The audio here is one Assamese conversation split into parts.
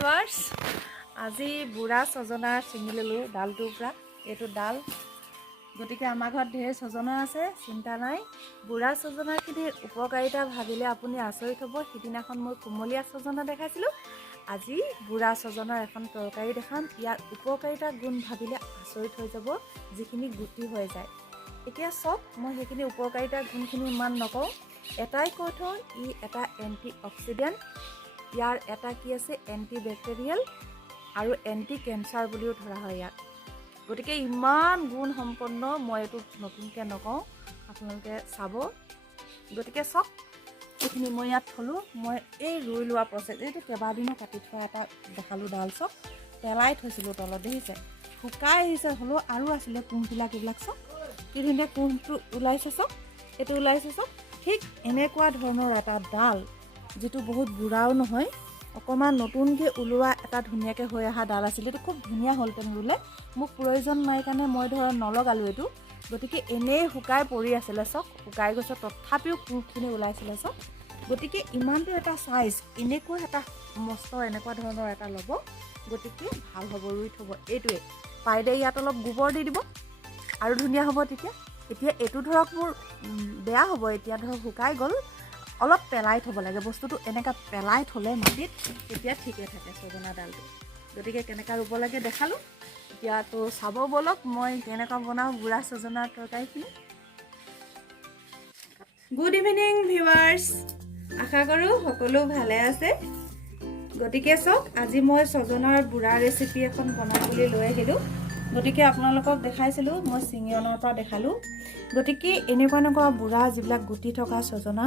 ভিউৱাৰ্ছ আজি বুঢ়া ছজনা ছিঙি ল'লোঁ ডালটোৰ পৰা। এইটো ডাল, গতিকে আমাৰ ঘৰত ঢেৰ ছজনা আছে, চিন্তা নাই। বুঢ়া ছজনাখিনিৰ উপকাৰিতা ভাবিলে আপুনি আচৰিত হ'ব। সিদিনাখন মই কুমলীয়া ছজনা দেখাইছিলোঁ, আজি বুঢ়া ছজনাৰ এখন তৰকাৰী দেখাম। ইয়াৰ উপকাৰিতা গুণ ভাবিলে আচৰিত হৈ যাব, যিখিনি গুটি হৈ যায়। এতিয়া চাওক, মই সেইখিনি উপকাৰিতাৰ গুণখিনি ইমান নকওঁ, এটাই কৈ থওঁ, ই এটা এণ্টি অক্সিডেণ্ট। ইয়াৰ এটা কি আছে, এণ্টি বেক্টেৰিয়েল আৰু এণ্টি কেঞ্চাৰ বুলিও ধৰা হয় ইয়াক। গতিকে ইমান গুণ সম্পন্ন, মই এইটো নতুনকৈ নকওঁ, আপোনালোকে চাব। গতিকে চাওক, এইখিনি মই ইয়াত থলোঁ। মই এই ৰুই লোৱা প্ৰচেছ, এইটো কেইবাদিনো কাটি থোৱা এটা দেখালোঁ ডাল, চাওক পেলাই থৈছিলোঁ তলত, দেখিছে শুকাই আহিছে, হ'লেও আৰু আছিলে কোঁহবিলাক, এইবিলাক চাওক কি ধুনীয়া কোঁহটো ওলাইছে, চাওক এইটো ওলাইছে, চাওক ঠিক এনেকুৱা ধৰণৰ এটা ডাল, যিটো বহুত বুঢ়াও নহয়, অকণমান নতুনকৈ ওলোৱা এটা ধুনীয়াকৈ হৈ অহা ডাল আছিলে। এইটো খুব ধুনীয়া হ'লহেঁতেন ৰুলে, মোক প্ৰয়োজন নাই কাৰণে মই নলগালোঁ এইটো। গতিকে এনেই শুকাই পৰি আছিলে, চাওক শুকাই গৈছে, তথাপিও কোঁহখিনি ওলাইছিলে, চাওক। গতিকে ইমানটো এটা চাইজ, এনেকুৱা এটা মস্ত এনেকুৱা ধৰণৰ এটা ল'ব, গতিকে ভাল হ'ব, ৰুই থ'ব। এইটোৱে পাৰিলে ইয়াত অলপ গোবৰ দি দিব আৰু ধুনীয়া হ'ব তেতিয়া। এতিয়া এইটো ধৰক মোৰ বেয়া হ'ব, এতিয়া ধৰক শুকাই গ'ল, অলপ পেলাই থ'ব লাগে বস্তুটো। এনেকৈ পেলাই থ'লে মাটিত তেতিয়া ঠিকে থাকে ছজনা ডালটো। গতিকে কেনেকৈ ৰুব লাগে দেখালোঁ। এতিয়াতো চাব ব'লক মই কেনেকৈ বনাওঁ বুঢ়া ছজনাৰ তৰকাৰীখিনি। গুড ইভিনিং ভিউৱাৰ্ছ, আশা কৰোঁ সকলো ভালে আছে। গতিকে চাওক, আজি মই ছজনাৰ বুঢ়া ৰেচিপি এখন বনাম বুলি লৈ আহিলোঁ। গতিকে আপোনালোকক দেখাইছিলোঁ, মই ছিঙি অনাৰ পৰা দেখালোঁ। গতিকে এনেকুৱা বুঢ়া যিবিলাক গুটি থকা ছজনা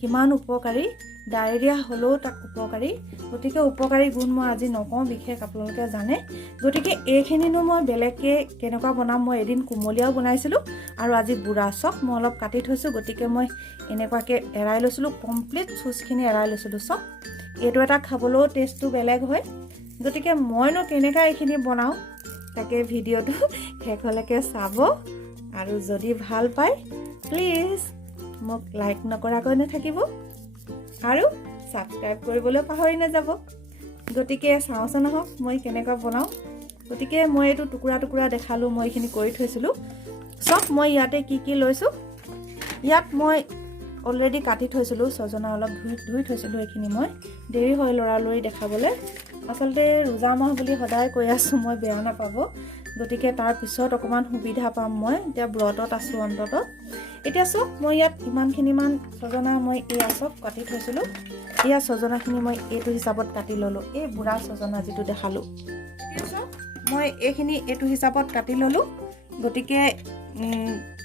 কিমান উপকাৰী, ডায়েৰিয়া হ'লেও তাক উপকাৰী। গতিকে উপকাৰী গুণ মই আজি নকওঁ, বিশেষ আপোনালোকে জানে। গতিকে এইখিনিনো মই বেলেগকৈ কেনেকুৱা বনাম, মই এদিন কুমলীয়াও বনাইছিলোঁ আৰু আজি বুঢ়া, চাওক মই অলপ কাটি থৈছোঁ। গতিকে মই এনেকুৱাকৈ এৰাই লৈছিলোঁ, কমপ্লিট চুজখিনি এৰাই লৈছিলোঁ, চাওক এইটো এটা খাবলৈও টেষ্টটো বেলেগ হয়। গতিকে মইনো কেনেকৈ এইখিনি বনাওঁ, তাকে ভিডিঅ'টো শেষলৈকে চাব। আৰু যদি ভাল পায় প্লিজ মোক লাইক নকৰাকৈ নাথাকিব আৰু ছাবস্ক্ৰাইব কৰিবলৈ পাহৰি নাযাব। গতিকে চাওঁচোন আহক মই কেনেকৈ বনাওঁ। গতিকে মই এইটো টুকুৰা টুকুৰা দেখালোঁ, মই এইখিনি কৰি থৈছিলোঁ। চব মই ইয়াতে কি লৈছোঁ, ইয়াত মই অলৰেডি কাটি থৈছিলোঁ ছজনা, অলপ ধুই থৈছিলোঁ। এইখিনি মই দেৰি হয় লৰালৰি দেখাবলৈ, আচলতে ৰোজা মাহ বুলি সদায় কৈ আছোঁ, মই বেয়া নাপাব। গতিকে তাৰপিছত অকণমান সুবিধা পাম, মই এতিয়া ব্ৰতত আছোঁ অন্তত। এতিয়া চাওক, মই ইয়াত ইমানখিনিমান ছজনা মই এয়া চব কাটি থৈছিলোঁ। এয়া ছজনাখিনি মই এইটো হিচাপত কাটি ল'লোঁ, এই বুঢ়া ছজনা যিটো দেখালোঁ। এতিয়া চাওক, মই এইখিনি এইটো হিচাপত কাটি ল'লোঁ। গতিকে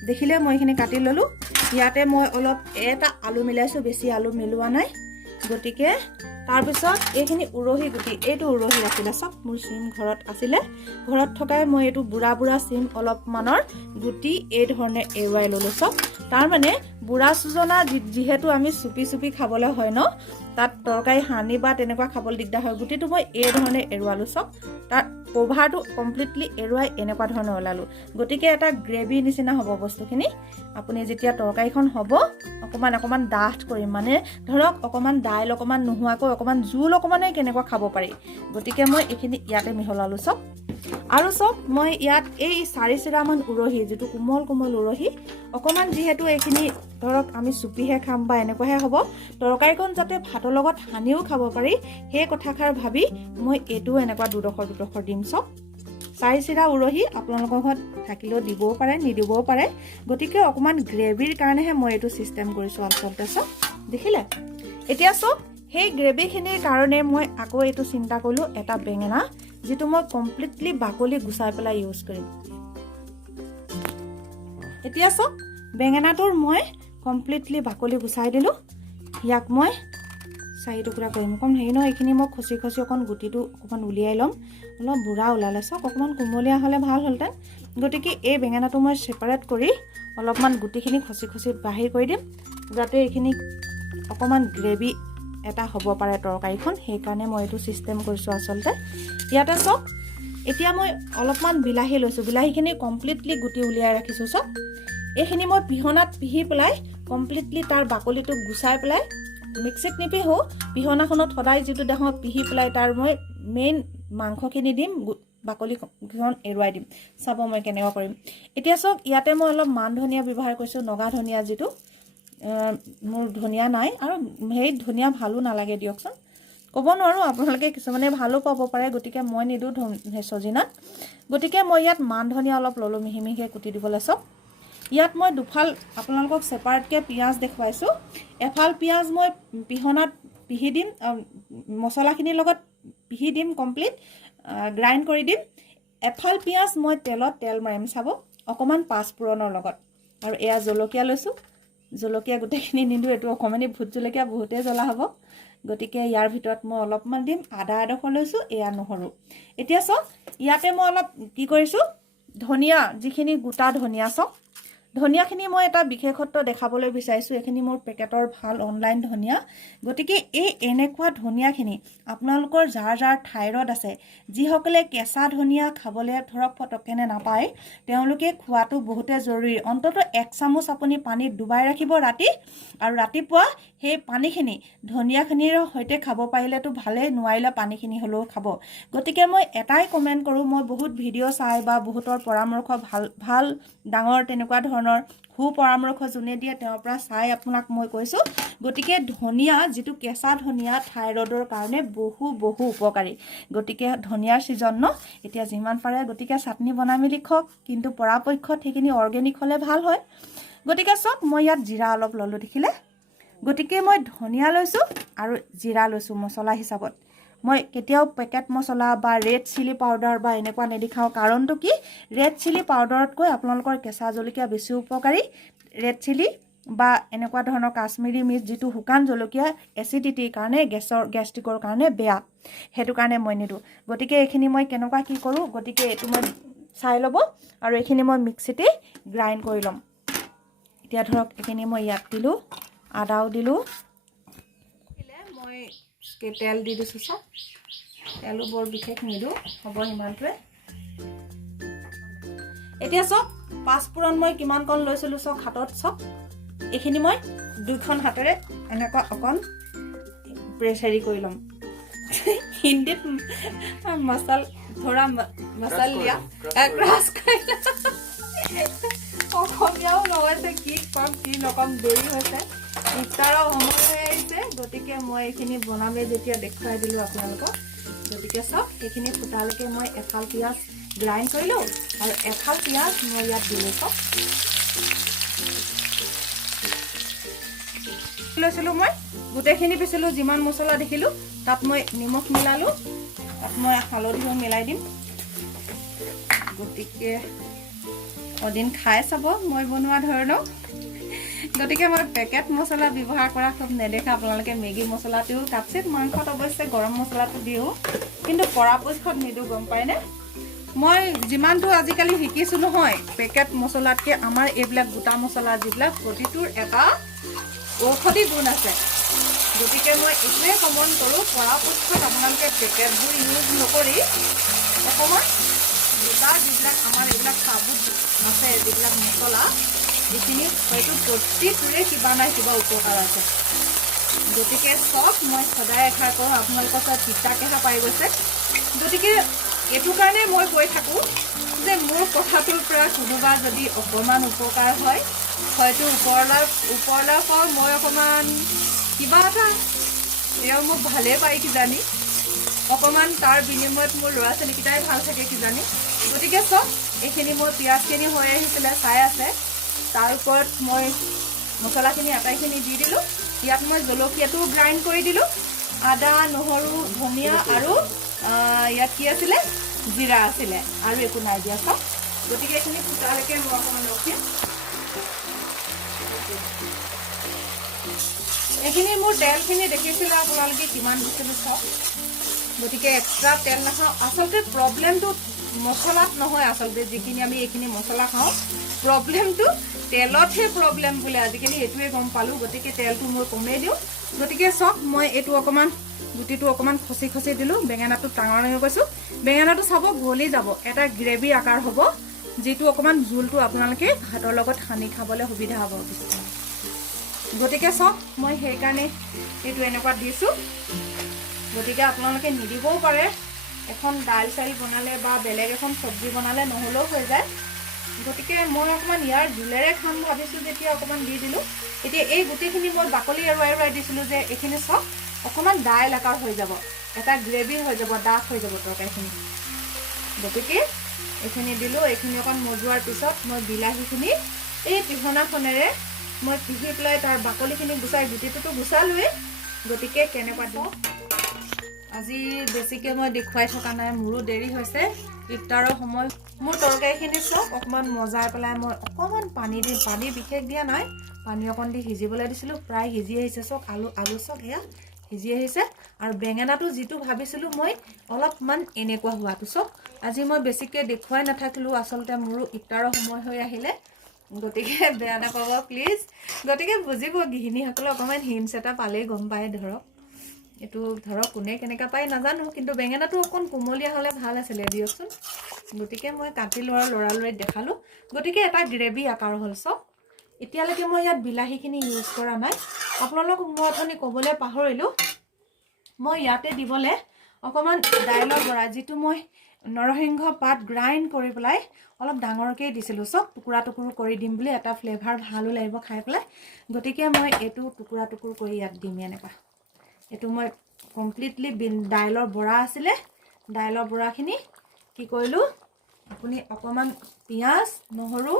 দেখিলে মই এইখিনি কাটি ল'লোঁ। ইয়াতে মই অলপ এটা আলু মিলাইছোঁ, বেছি আলু মিলোৱা নাই। গতিকে তাৰপিছত এইখিনি উৰহি গুটি, এইটো উৰহি আছিলে, চাওক মোৰ চিম ঘৰত আছিলে, ঘৰত থকাই মই এইটো বুঢ়া চিম অলপমানৰ গুটি এই ধৰণে এৰুৱাই ল'লোঁ। চাওক তাৰমানে বুঢ়া ছজনা যিহেতু আমি চুপি খাবলৈ হয় ন, তাত তৰকাৰী সানি বা তেনেকুৱা খাবলৈ দিগদাৰ হয়। গুটিটো মই এই ধৰণে এৰুৱালোঁ, চাওক তাৰ কভাৰটো কমপ্লিটলি এৰুৱাই এনেকুৱা ধৰণে ওলালোঁ। গতিকে এটা গ্ৰেভি নিচিনা হ'ব বস্তুখিনি। আপুনি যেতিয়া তৰকাৰীখন হ'ব, অকণমান ডাঠ কৰিম, মানে ধৰক অকণমান দাইল অকণমান নোহোৱাকৈ অকণমান জোল অকণমানেই কেনেকুৱা খাব পাৰি। গতিকে মই এইখিনি ইয়াতে মিহলালোঁ, চাওক। আৰু চাওক, মই ইয়াত এই 4 চিৰামান উৰহি, যিটো কোমল উৰহি, অকণমান যিহেতু এইখিনি ধৰক আমি চুপিহে খাম বা এনেকুৱাহে হ'ব, তৰকাৰীখন যাতে ভাতৰ লগত সানিও খাব পাৰি, সেই কথাষাৰ ভাবি মই এইটো এনেকুৱা দুডোখৰ দিম। চাওক 4 চিৰা উৰহি, আপোনালোকৰ ঘৰত থাকিলেও দিবও পাৰে, নিদিবও পাৰে। গতিকে অকণমান গ্ৰেভিৰ কাৰণেহে মই এইটো ছিষ্টেম কৰিছোঁ আচলতে, চাওক দেখিলে। এতিয়া চাওক, সেই গ্ৰেভিখিনিৰ কাৰণে মই আকৌ এইটো চিন্তা কৰিলোঁ, এটা বেঙেনা যিটো মই কমপ্লিটলি বাকলি গুচাই পেলাই ইউজ কৰিম। এতিয়া চাওক, বেঙেনাটোৰ মই কমপ্লিটলি বাকলি গুচাই দিলোঁ। ইয়াক মই 4 টুকুৰা কৰিম। অকণ হেৰি নহয়, এইখিনি মই খচি অকণ গুটিটো অকণমান উলিয়াই ল'ম, অলপ বুঢ়া ওলালে। চাওক অকণমান কুমলীয়া হ'লে ভাল হ'লহেঁতেন। গতিকে এই বেঙেনাটো মই ছেপাৰেট কৰি অলপমান গুটিখিনি খচি বাহিৰ কৰি দিম, যাতে এইখিনি অকণমান গ্ৰেভি এটা হ'ব পাৰে তৰকাৰীখন। সেইকাৰণে মই এইটো ছিষ্টেম কৰিছোঁ আচলতে। ইয়াতে চাওক, এতিয়া মই অলপমান বিলাহী লৈছোঁ, বিলাহীখিনি কমপ্লিটলি গুটি উলিয়াই ৰাখিছোঁ। চাওক এইখিনি মই পিহনাত পিহি পেলাই কমপ্লিটলি তাৰ বাকলিটো গুচাই পেলাই মিক্সিত নিপিহো পিহনাখনত সদায় যিটো দেখোঁ পিহি পেলাই তাৰ মই মেইন মাংসখিনি দিম বাকলিখন এৰুৱাই দিম চাব মই কেনেকুৱা কৰিম এতিয়া চাওক ইয়াতে মই অলপ মান ধনিয়া ব্যৱহাৰ কৰিছোঁ নগা ধনিয়া যিটো মোৰ ধনিয়া নাই আৰু সেই ধনিয়া ভালো নালাগে দিয়কচোন ক'ব নোৱাৰোঁ আপোনালোকে কিছুমানে ভালো পাব পাৰে গতিকে মই নিদিওঁ চজিনাত গতিকে মই ইয়াত মান ধনিয়া অলপ ল'লোঁ মিহি মিহিকৈ কুটি দিবলৈ চাওক ইয়াত মই দুফাল আপোনালোকক ছেপাৰেটকৈ পিঁয়াজ দেখুৱাইছোঁ এফাল পিঁয়াজ মই পিহনাত পিহি দিম মছলাখিনিৰ লগত পিহি দিম কমপ্লিট গ্ৰাইণ্ড কৰি দিম এফাল পিঁয়াজ মই তেল মাৰিম চাব অকণমান পাঁচফোৰণৰ লগত আৰু এয়া জলকীয়া লৈছোঁ জলকীয়া গোটেইখিনি নিদিওঁ এইটো অকণমানি ভোট জলকীয়া বহুতেই জ্বলা হ'ব গতিকে ইয়াৰ ভিতৰত মই অলপমান দিম আদা এডোখৰ লৈছোঁ এয়া নহৰু এতিয়া চাওক ইয়াতে মই অলপ কি কৰিছোঁ ধনিয়া যিখিনি গোটা ধনিয়া চাওক ধনিয়াখিনি মই এটা বিশেষত্ব দেখাবলৈ বিচাৰিছোঁ এইখিনি মোৰ পেকেটৰ ভাল অনলাইন ধনিয়া গতিকে এই এনেকুৱা ধনিয়াখিনি আপোনালোকৰ যাৰ থাইৰয়ড আছে যিসকলে কেঁচা ধনিয়া খাবলৈ ধৰক পটককেনে নাপায় তেওঁলোকে খোৱাটো বহুতে জৰুৰী অন্তত 1 চামুচ আপুনি পানীত ডুবাই ৰাখিব ৰাতি আৰু ৰাতিপুৱা সেই পানীখিনি ধনিয়াখিনিৰ সৈতে খাব পাৰিলেতো ভালেই নোৱাৰিলে পানীখিনি হ'লেও খাব গতিকে মই এটাই কমেণ্ট কৰোঁ মই বহুত ভিডিঅ' চাই বা বহুতৰ পৰামৰ্শ ভাল ডাঙৰ তেনেকুৱা ধৰণৰ পৰামৰ্শ যোনে দিয়ে তেওঁৰ পৰা চাই আপোনাক মই কৈছোঁ গতিকে ধনিয়া যিটো কেঁচা ধনিয়া থাইৰয়ডৰ কাৰণে বহু উপকাৰী গতিকে ধনিয়াৰ ছিজন ন এতিয়া যিমান পাৰে গতিকে চাটনি বনাই মেলি খাওক কিন্তু পৰাপক্ষত সেইখিনি অৰ্গেনিক হ'লে ভাল হয় গতিকে চাওক মই ইয়াত জিৰা অলপ ল'লোঁ দেখিলে গতিকে মই ধনিয়া লৈছোঁ আৰু জিৰা লৈছোঁ মছলা হিচাপত মই কেতিয়াও পেকেট মছলা বা ৰেড চিলি পাউডাৰ বা এনেকুৱা নেদেখাওঁ কাৰণটো কি ৰেড চিলি পাউডাৰতকৈ আপোনালোকৰ কেঁচা জলকীয়া বেছি উপকাৰী ৰেড চিলি বা এনেকুৱা ধৰণৰ কাশ্মীৰী মিৰ্চ যিটো শুকান জলকীয়া এচিডিটিৰ কাৰণে গেষ্ট্ৰিকৰ কাৰণে বেয়া সেইটো কাৰণে মই নিদিওঁ গতিকে এইখিনি মই কেনেকুৱা কি কৰোঁ গতিকে এইটো মই চাই ল'ব আৰু এইখিনি মই মিক্সিতে গ্ৰাইণ্ড কৰি ল'ম এতিয়া ধৰক এইখিনি মই ইয়াত দিলোঁ আদাও দিলোঁ মই তেল দি দিছোঁ চাওক তেলো বৰ বিশেষ নিদিওঁ হ'ব ইমানটোৱে এতিয়া চাওক পাঁচফোৰণ মই কিমানকণ লৈছিলোঁ চাওক হাতত চাওক এইখিনি মই দুইখন হাতেৰে এনেকুৱা অকণ প্ৰেছ হেৰি কৰি ল'ম হিন্দীত মছালিয়া ক্ৰাছ কৰি অসমীয়াও নহৈছে কি ক'ম কি নক'ম দেৰি হৈছে ইফতাৰৰ সময় হৈ আহিছে গতিকে মই এইখিনি বনামে যেতিয়া দেখুৱাই দিলোঁ আপোনালোকক গতিকে চাওক সেইখিনি ফুটালৈকে মই এফাল পিঁয়াজ গ্ৰাইণ্ড কৰিলোঁ আৰু এফাল পিঁয়াজ মই ইয়াত দিলোঁ চাওক লৈছিলোঁ মই গোটেইখিনি পিছিলোঁ যিমান মছলা দেখিলোঁ তাত মই নিমখ মিলালোঁ তাত মই হালধিও মিলাই দিম গতিকে এদিন খাই চাব মই বনোৱা ধৰণৰ গতিকে মই পেকেট মছলা ব্যৱহাৰ কৰা খুব নেদেখা আপোনালোকে মেগী মছলাটোও কাপচিত মাংসত অৱশ্যে গৰম মছলাটো দিওঁ কিন্তু পৰাপক্ষত নিদিওঁ গম পায়নে মই যিমানটো আজিকালি শিকিছোঁ নহয় পেকেট মছলাতকৈ আমাৰ এইবিলাক গোটা মছলা যিবিলাক প্ৰতিটোৰ এটা ঔষধি গুণ আছে গতিকে মই এইটোৱে কমেণ্ট কৰোঁ পৰাপক্ষত আপোনালোকে পেকেটবোৰ ইউজ নকৰি অকণমান গোটা যিবিলাক আমাৰ এইবিলাক চাবুত আছে যিবিলাক মছলা এইখিনি হয়তো প্ৰতিটোৰে কিবা নাই কিবা উপকাৰ আছে গতিকে চব মই সদায় এষাৰ কৰোঁ আপোনালোকৰ ওচৰত তিতাকেহে পাই গৈছে গতিকে এইটো কাৰণে মই কৈ থাকোঁ যে মোৰ কথাটোৰ পৰা কোনোবা যদি অকণমান উপকাৰ হয় হয়তো ওপৰলাৰ পৰা মই অকণমান কিবা এটা এওঁ মোক ভালেই পায় কিজানি অকণমান তাৰ বিনিময়ত মোৰ ল'ৰা ছোৱালীকেইটাই ভাল থাকে কিজানি গতিকে চব এইখিনি মোৰ পিঁয়াজখিনি হৈ আহিছিলে চাই আছে তাৰ ওপৰত মই মছলাখিনি আটাইখিনি দি দিলোঁ ইয়াত মই জলকীয়াটো গ্ৰাইণ্ড কৰি দিলোঁ আদা নহৰু ধনিয়া আৰু ইয়াত কি আছিলে জিৰা আছিলে আৰু একো নাই দিয়া চাওক গতিকে এইখিনি ফুটালৈকে মই অকণমান ৰখিম এইখিনি মোৰ তেলখিনি দেখিছিলোঁ আপোনালোকে কিমান দিছিলোঁ চাওক গতিকে এক্সট্ৰা তেল নাখাওঁ আচলতে প্ৰব্লেমটো মছলাত নহয় আচলতে যিখিনি আমি এইখিনি মছলা খাওঁ প্ৰব্লেমটো তেলতহে প্ৰব্লেম বোলে আজিকালি এইটোৱে গম পালোঁ গতিকে তেলটো মই কমেই দিওঁ গতিকে চাওক মই এইটো অকণমান গুটিটো অকণমান খচি দিলোঁ বেঙেনাটো ডাঙৰ কৈছোঁ বেঙেনাটো চাব গলি যাব এটা গ্ৰেভি আকাৰ হ'ব যিটো অকণমান জোলটো আপোনালোকে ভাতৰ লগত সানি খাবলৈ সুবিধা হ'ব গতিকে চাওক মই সেইকাৰণে এইটো এনেকুৱা দিছোঁ। গতিকে আপোনালোকে নিদিবও পাৰে, এখন দাইল চাইল বনালে বা বেলেগ এখন চব্জি বনালে নহ'লেও হৈ যায়। গতিকে মই অকণমান ইয়াৰ জোলেৰে খাম ভাবিছোঁ যেতিয়া অকণমান দি দিলোঁ। এতিয়া এই গোটেইখিনি মই বাকলি এৰুৱাই দিছিলোঁ যে এইখিনি চাওক অকণমান দাইল আকাৰ হৈ যাব, এটা গ্ৰেভি হৈ যাব, ডাঠ হৈ যাব তৰকাৰীখিনি। গতিকে এইখিনি দিলোঁ। এইখিনি অকণ মজোৱাৰ পিছত মই বিলাহীখিনি এই পিহনাখনেৰে মই পিহি পেলাই তাৰ বাকলিখিনি গুচাই, গুটিটোতো গুচালোৱেই। গতিকে কেনেকুৱা দিওঁ আজি বেছিকৈ মই দেখুৱাই থকা নাই, মোৰো দেৰি হৈছে, ইফতাৰৰ সময়। মোৰ তৰকাৰীখিনি চাওক অকণমান মজাই পেলাই মই অকণমান পানী দি, পানী বিশেষ দিয়া নাই, পানী অকণ দি সিজিবলৈ দিছিলোঁ। প্ৰায় সিজি আহিছে চাওক, আলু চাওক সেয়া সিজি আহিছে। আৰু বেঙেনাটো যিটো ভাবিছিলোঁ মই অলপমান এনেকুৱা হোৱাটো চাওক। আজি মই বেছিকৈ দেখুৱাই নাথাকিলোঁ, আচলতে মোৰো ইফতাৰৰ সময় হৈ আহিলে। গতিকে বেয়া নাপাব প্লিজ। গতিকে বুজিব গৃহিণীসকলে অকণমান হিণ্টছ এটা পালেই গম পায় ধৰক। এইটো ধৰক কোনে কেনেকৈ পায় নাজানো, কিন্তু বেঙেনাটো অকণ কোমলীয়া হ'লে ভাল আছিলে দিয়কচোন। গতিকে মই কাটিলোঁ আৰু লৰালৰিত দেখালোঁ। গতিকে এটা গ্ৰেভি আকাৰ হ'ল চাওক। এতিয়ালৈকে মই ইয়াত বিলাহীখিনি ইউজ কৰা নাই। আপোনালোকক মই অথনি ক'বলৈ পাহৰিলোঁ, মই ইয়াতে দিবলৈ অকণমান দাইলৰ বৰা, যিটো মই নৰসিংহ পাত গ্ৰাইণ্ড কৰি পেলাই অলপ ডাঙৰকৈ দিছিলোঁ চাওক, টুকুৰা টুকুৰ কৰি দিম বুলি, এটা ফ্লেভাৰ ভালো লাগিব খাই পেলাই। গতিকে মই এইটো টুকুৰা টুকুৰ কৰি ইয়াত দিম এনেকুৱা। এইটো মই কমপ্লিটলি দাইলৰ বৰা আছিলে, দাইলৰ বৰাখিনি কি কৰিলোঁ, আপুনি অকণমান পিঁয়াজ নহৰু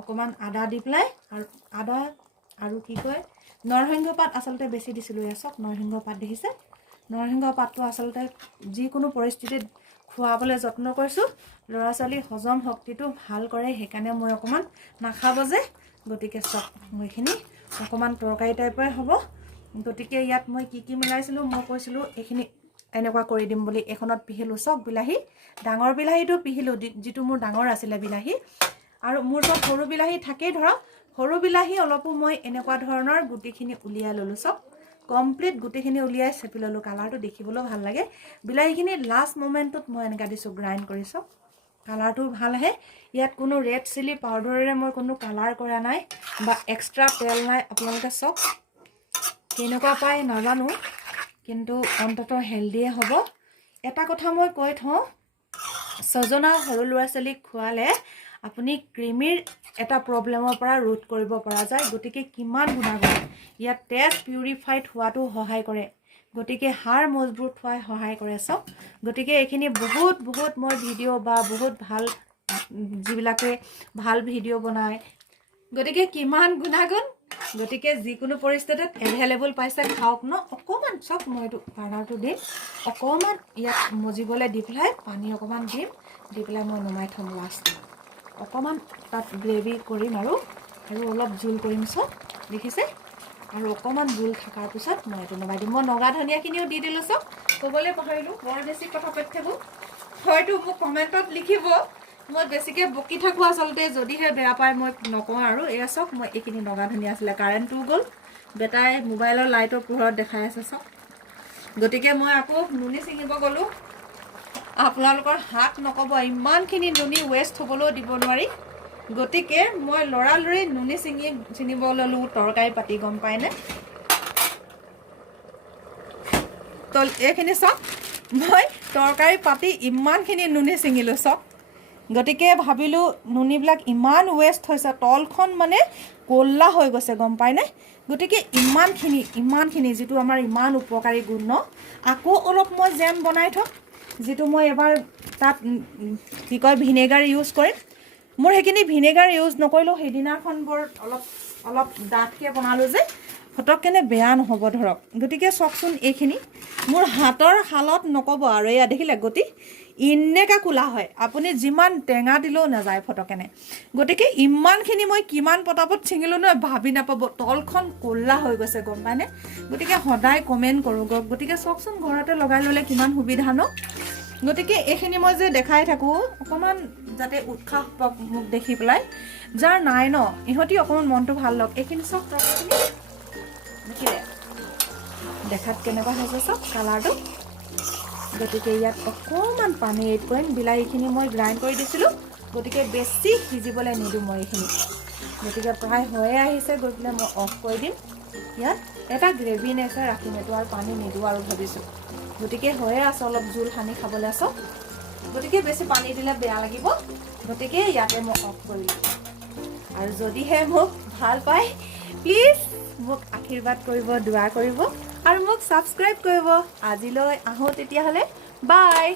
অকণমান আদা দি পেলাই, আৰু আদা আৰু কি কয় নৰসিংহ পাত আচলতে বেছি দিছিলোঁ। এয়া চাওক নৰসিংহ পাত দেখিছে, নৰসিংহ পাতটো আচলতে যিকোনো পৰিস্থিতিত খুৱাবলৈ যত্ন কৰিছোঁ। ল'ৰা ছোৱালীৰ হজম শক্তিটো ভাল কৰে, সেইকাৰণে মই অকণমান নাখাব যে। গতিকে চাওক এইখিনি অকণমান তৰকাৰী টাইপৰে হ'ব। গতিকে ইয়াত মই কি মিলাইছিলোঁ, মই কৈছিলোঁ এইখিনি এনেকুৱা কৰি দিম বুলি। এখনত পিহিলোঁ চাওক বিলাহী, ডাঙৰ বিলাহীটো পিহিলোঁ, যিটো মোৰ ডাঙৰ আছিলে বিলাহী। আৰু মোৰ চব সৰু বিলাহী থাকেই ধৰক, সৰু বিলাহী অলপো মই এনেকুৱা ধৰণৰ গুটিখিনি উলিয়াই ল'লোঁ চাওক। কমপ্লিট গুটিখিনি উলিয়াই চেপি ল'লোঁ, কালাৰটো দেখিবলৈও ভাল লাগে। বিলাহীখিনি লাষ্ট মোমেণ্টত মই এনেকৈ দিছোঁ গ্ৰাইণ্ড কৰি চাওক, কালাৰটো ভাল আহে। ইয়াত কোনো ৰেড চিলি পাউডাৰেৰে মই কোনো কালাৰ কৰা নাই বা এক্সট্ৰা তেল নাই। আপোনালোকে চাওক কেনেকুৱা পায় নাজানো, কিন্তু অন্ততঃ হেল্ডিয়ে হ'ব। এটা কথা মই কৈ থওঁ, ছজনা সৰু ল'ৰা ছোৱালীক খোৱালে আপুনি ক্ৰিমিৰ এটা প্ৰব্লেমৰ পৰা ৰোধ কৰিব পৰা যায়। গতিকে কিমান গুণাগুণ, ইয়াত তেজ পিউৰিফাইড হোৱাটো সহায় কৰে, গতিকে হাড় মজবুত হোৱাই সহায় কৰে চাওক। গতিকে এইখিনি বহুত মই ভিডিঅ' বা বহুত ভাল, যিবিলাকে ভাল ভিডিঅ' বনায়, গতিকে কিমান গুণাগুণ। গতিকে যিকোনো পৰিস্থিতিত এভেইলেবল পাইছে খাওক ন। অকণমান চাওক মই এইটো কালাৰটো দিম, অকণমান ইয়াত মজিবলৈ দি পেলাই পানী অকণমান দিম, দি পেলাই মই নমাই থ'ম লাষ্ট। অকণমান তাত গ্ৰেভি কৰিম আৰু অলপ জোল কৰিম চাওক দেখিছে। আৰু অকণমান জোল থকাৰ পিছত মই এইটো নমাই দিম। মই নগা ধনিয়াখিনিও দি দিলোঁ চাওক, ক'বলৈ পাহৰিলোঁ, বৰ বেছি কথা পাতি থাকোঁ। হয়তো মোক কমেণ্টত লিখিব মই বেছিকৈ বকি থাকোঁ, আচলতে যদিহে বেয়া পায় মই নকওঁ আৰু। এয়া চাওক মই এইখিনি নগা ধনিয়া আছিলে, কাৰেণ্টটোও গ'ল, বেটাই মোবাইলৰ লাইটৰ পোহৰত দেখাই আছে চাওক। গতিকে মই আকৌ নুনি ছিঙিব গ'লোঁ। আপোনালোকৰ হাত নক'ব, ইমানখিনি নুনি ৱেষ্ট হ'বলৈও দিব নোৱাৰি। গতিকে মই লৰালৰি নুনি ছিঙিব ল'লোঁ তৰকাৰী পাতি, গম পায়নে। তো এইখিনি চাওক মই তৰকাৰী পাতি ইমানখিনি নুনি ছিঙিলোঁ চাওক। গতিকে ভাবিলোঁ নুনিবিলাক ইমান ৱেষ্ট হৈছে, তলখন মানে ক'লা হৈ গৈছে, গম পায়নে। গতিকে ইমানখিনি যিটো আমাৰ ইমান উপকাৰী গুণ ন। আকৌ অলপ মই জেম বনাই থওঁ, যিটো মই এবাৰ তাত কি কয় ভিনেগাৰ ইউজ কৰিম। মোৰ সেইখিনি ভিনেগাৰ ইউজ নকৰিলেও সেইদিনাখন বৰ অলপ ডাঠকৈ বনালোঁ যে, ফটককেনে বেয়া নহ'ব ধৰক। গতিকে চাওকচোন এইখিনি মোৰ হাতৰ শালত নক'ব আৰু, এয়া দেখিলে গতি এনেকৈ কোলা হয়, আপুনি যিমান টেঙা দিলেও নাযায় ফটকেনে। গতিকে ইমানখিনি মই কিমান পটাপট ছিঙিলোঁ নহয় ভাবি নাপাব, তলখন ক'লা হৈ গৈছে, গম পায়নে। গতিকে সদায় কমেণ্ট কৰোঁ, গতিকে চাওকচোন ঘৰতে লগাই ল'লে কিমান সুবিধা ন। গতিকে এইখিনি মই যে দেখাই থাকোঁ অকণমান যাতে উৎসাহ পাওক মোক দেখি পেলাই, যাৰ নাই ন ইহঁতি অকণমান মনটো ভাল লওক। এইখিনি চাওক তৰকাৰীখিনি দেখিলে দেখাত কেনেকুৱা হৈছে চাওক কালাৰটো। গতিকে ইয়াত অকণমান পানী এড কৰিম, বিলাহীখিনি মই গ্ৰাইণ্ড কৰি দিছিলোঁ, গতিকে বেছি সিজিবলৈ নিদিওঁ মই এইখিনি। গতিকে প্ৰায় হৈয়ে আহিছে, গৈ পেলাই মই অফ কৰি দিম। ইয়াত এটা গ্ৰেভিনেছে ৰাখিম, এইটো আৰু পানী নিদিওঁ আৰু ভাবিছোঁ। গতিকে হৈয়ে আছে, অলপ জোল সানি খাবলৈ আছোঁ। গতিকে বেছি পানী দিলে বেয়া লাগিব, গতিকে ইয়াতে মই অফ কৰিলোঁ। আৰু যদিহে মোক ভাল পায় প্লিজ মোক আশীৰ্বাদ কৰিব, দোৱা কৰিব আৰু মোক ছাবস্ক্ৰাইব কৰিব। আজিলৈ আহোঁ তেতিয়াহ'লে, বাই।